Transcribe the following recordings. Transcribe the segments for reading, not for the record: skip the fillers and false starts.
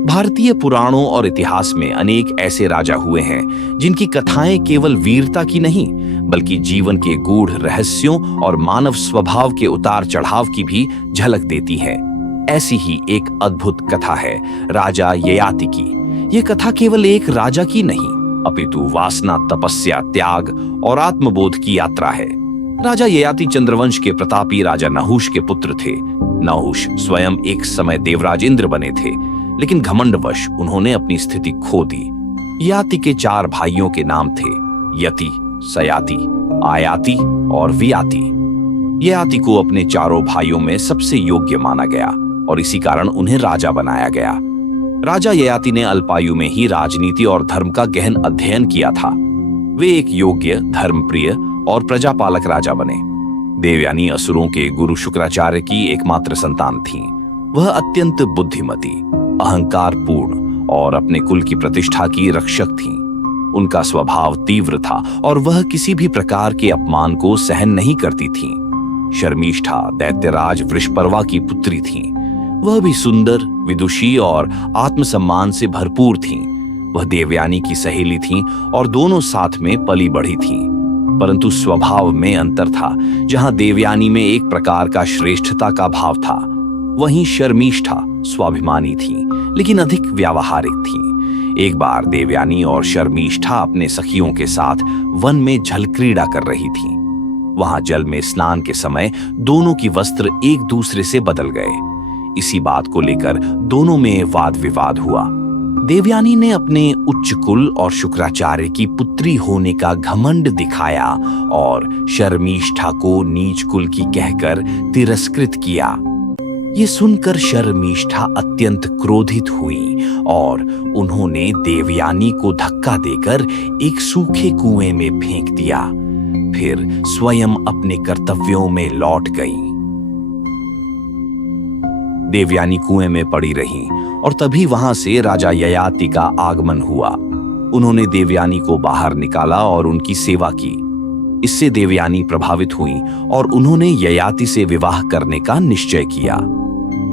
भारतीय पुराणों और इतिहास में अनेक ऐसे राजा हुए हैं जिनकी कथाएं केवल वीरता की नहीं बल्कि जीवन के गूढ़ रहस्यों और मानव स्वभाव के उतार चढ़ाव की भी झलक देती हैं। ऐसी ही एक अद्भुत कथा है राजा ययाति की। ये कथा केवल एक राजा की नहीं अपितु वासना, तपस्या, त्याग और आत्मबोध की यात्रा है। राजा ययाति चंद्रवंश के प्रतापी राजा नहुष के पुत्र थे। नहुष स्वयं एक समय देवराज इंद्र बने थे, लेकिन घमंडवश उन्होंने अपनी स्थिति खो दी। ययाति के 4 भाइयों के नाम थे यति, सयाति, आयाति और वियाति। ययाति को अपने चारों भाइयों में सबसे योग्य माना गया और इसी कारण उन्हें राजा बनाया गया। राजा ययाति ने अल्पायु में ही राजनीति और धर्म का गहन अध्ययन किया था। वे एक योग्य, धर्मप्रिय और प्रजापालक राजा बने। देवयानी असुरों के गुरु शुक्राचार्य की एकमात्र संतान थीं। वह अत्यंत बुद्धिमती, अहंकारपूर्ण और अपने कुल की प्रतिष्ठा की रक्षक थीं। उनका स्वभाव तीव्र था और वह किसी भी प्रकार के अपमान को सहन नहीं करती थीं। शर्मिष्ठा दैत्यराज वृषपर्वा की पुत्री थीं। वह भी सुंदर, विदुषी और आत्मसम्मान से भरपूर थीं। वह देवयानी की सहेली थीं और दोनों साथ में पली बढ़ी थीं। परंतु स्वभाव में अंतर था। जहां देवयानी में एक प्रकार का श्रेष्ठता का भाव था, वहीं शर्मिष्ठा स्वाभिमानी थी लेकिन अधिक व्यावहारिक थी। एक बार देवयानी और शर्मिष्ठा अपने सखियों के साथ वन में जल क्रीड़ा कर रही थीं। वहां जल में स्नान के समय दोनों की वस्त्र एक दूसरे से बदल गए। इसी बात को लेकर दोनों में वाद विवाद हुआ। देवयानी ने अपने उच्च कुल और शुक्राचार्य की पुत्री होने का घमंड दिखाया और शर्मिष्ठा को नीच कुल की कहकर तिरस्कृत किया। ये सुनकर शर्मिष्ठा अत्यंत क्रोधित हुई और उन्होंने देवयानी को धक्का देकर एक सूखे कुएं में फेंक दिया। फिर स्वयं अपने कर्तव्यों में लौट गईं। देवयानी कुएं में पड़ी रहीं और तभी वहां से राजा ययाति का आगमन हुआ। उन्होंने देवयानी को बाहर निकाला और उनकी सेवा की। इससे देवयानी प्रभावित हुई और उन्होंने ययाति से विवाह करने का निश्चय किया।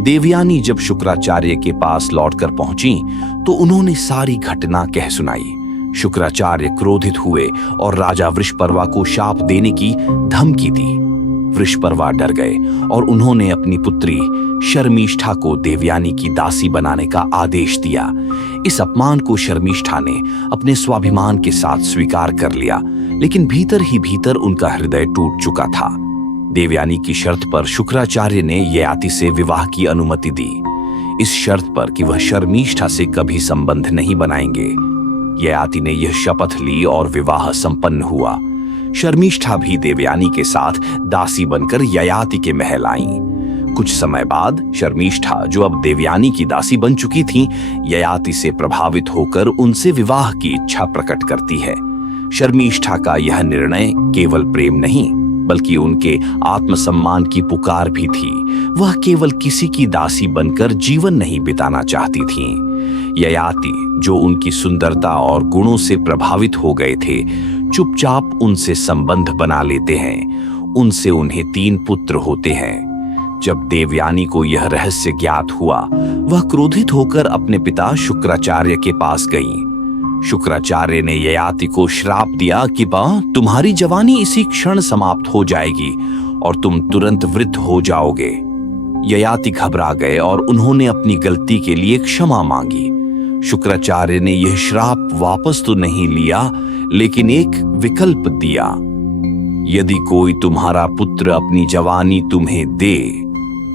देवयानी जब शुक्राचार्य के पास लौटकर पहुंची तो उन्होंने सारी घटना कह सुनाई। शुक्राचार्य क्रोधित हुए और राजा वृषपर्वा को शाप देने की धमकी दी। वृषपर्वा डर गए और उन्होंने अपनी पुत्री शर्मिष्ठा को देवयानी की दासी बनाने का आदेश दिया। इस अपमान को शर्मिष्ठा ने अपने स्वाभिमान के साथ स्वीकार कर लिया, लेकिन भीतर ही भीतर उनका हृदय टूट चुका था। देवयानी की शर्त पर शुक्राचार्य ने ययाति से विवाह की अनुमति दी, इस शर्त पर कि वह शर्मिष्ठा से कभी संबंध नहीं बनाएंगे। ययाति ने यह शपथ ली और विवाह संपन्न हुआ। शर्मिष्ठा भी देवयानी के साथ दासी बनकर ययाति के महल आईं। कुछ समय बाद शर्मिष्ठा, जो अब देवयानी की दासी बन चुकी थीं, ययाति से प्रभावित होकर उनसे विवाह की इच्छा प्रकट करती है। शर्मिष्ठा का यह निर्णय केवल प्रेम नहीं बल्कि उनके आत्मसम्मान की पुकार भी थी। वह केवल किसी की दासी बनकर जीवन नहीं बिताना चाहती थीं। ययाति, जो उनकी सुंदरता और गुणों से प्रभावित हो गए थे, चुपचाप उनसे संबंध बना लेते हैं। उनसे उन्हें 3 पुत्र होते हैं। जब देवयानी को यह रहस्य ज्ञात हुआ, वह क्रोधित होकर अपने पिता शुक्राचार्य के पास गई। शुक्राचार्य ने ययाति को श्राप दिया कि तुम्हारी जवानी इसी क्षण समाप्त हो जाएगी और तुम तुरंत वृद्ध हो जाओगे। ययाति घबरा गए और उन्होंने अपनी गलती के लिए क्षमा मांगी। शुक्राचार्य ने यह श्राप वापस तो नहीं लिया, लेकिन एक विकल्प दिया। यदि कोई तुम्हारा पुत्र अपनी जवानी तुम्हें दे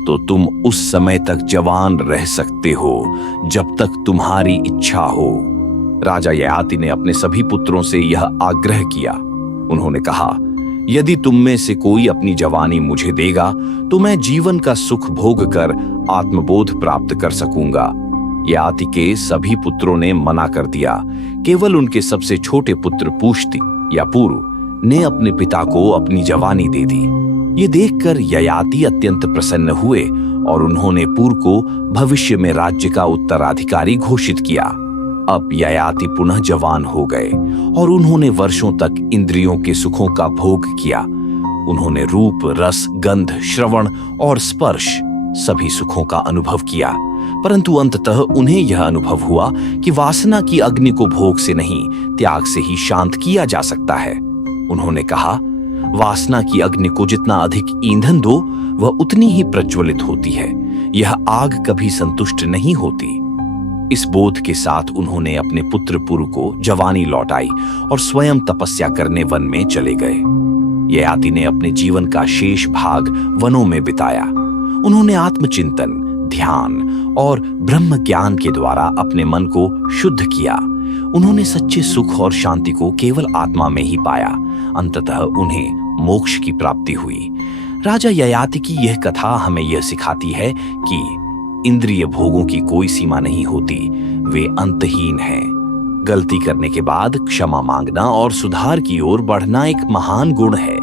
तो तुम उस समय तक जवान रह सकते हो जब तक तुम्हारी इच्छा हो। राजा ययाति ने अपने सभी पुत्रों से यह आग्रह किया। उन्होंने कहा, यदि तुम में से कोई अपनी जवानी मुझे देगा तो मैं जीवन का सुख भोग कर आत्मबोध प्राप्त कर सकूंगा। ययाति के सभी पुत्रों ने मना कर दिया। केवल उनके सबसे छोटे पुत्र पूष्टि या पुरु ने अपने पिता को अपनी जवानी दे दी। ये देखकर ययाति अत्यंत प्रसन्न हुए और उन्होंने पुरु को भविष्य में राज्य का उत्तराधिकारी घोषित किया। अब ययाति पुनः जवान हो गए और उन्होंने वर्षों तक इंद्रियों के सुखों का भोग किया। उन्होंने रूप, रस, गंध, श्रवण और स्पर्श सभी सुखों का अनुभव किया। परंतु अंततः उन्हें यह अनुभव हुआ कि वासना की अग्नि को भोग से नहीं, त्याग से ही शांत किया जा सकता है। उन्होंने कहा, वासना की अग्नि को जितना अधिक ईंधन दो, वह उतनी ही प्रज्वलित होती है। यह आग कभी संतुष्ट नहीं होती। इस बोध के साथ उन्होंने अपने पुत्र पुरु को जवानी लौटाई और स्वयं तपस्या करने वन में चले गए। ययाति ने अपने जीवन का शेष भाग वनों में बिताया। उन्होंने आत्मचिंतन, ध्यान और ब्रह्म ज्ञान के द्वारा अपने मन को शुद्ध किया। उन्होंने सच्चे सुख और शांति को केवल आत्मा में ही पाया। अंततः उन्हें मोक्ष की प्राप्ति हुई। राजा ययाति की यह कथा हमें यह सिखाती है कि इंद्रिय भोगों की कोई सीमा नहीं होती, वे अंतहीन हैं। गलती करने के बाद क्षमा मांगना और सुधार की ओर बढ़ना एक महान गुण है।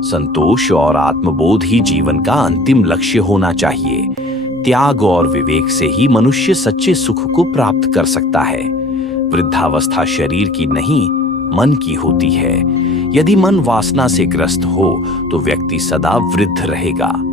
संतोष और आत्मबोध ही जीवन का अंतिम लक्ष्य होना चाहिए। त्याग और विवेक से ही मनुष्य सच्चे सुख को प्राप्त कर सकता है। वृद्धावस्था शरीर की नहीं, मन की होती है। यदि मन वासना से ग्रस्त हो तो व्यक्ति सदा वृद्ध रहेगा।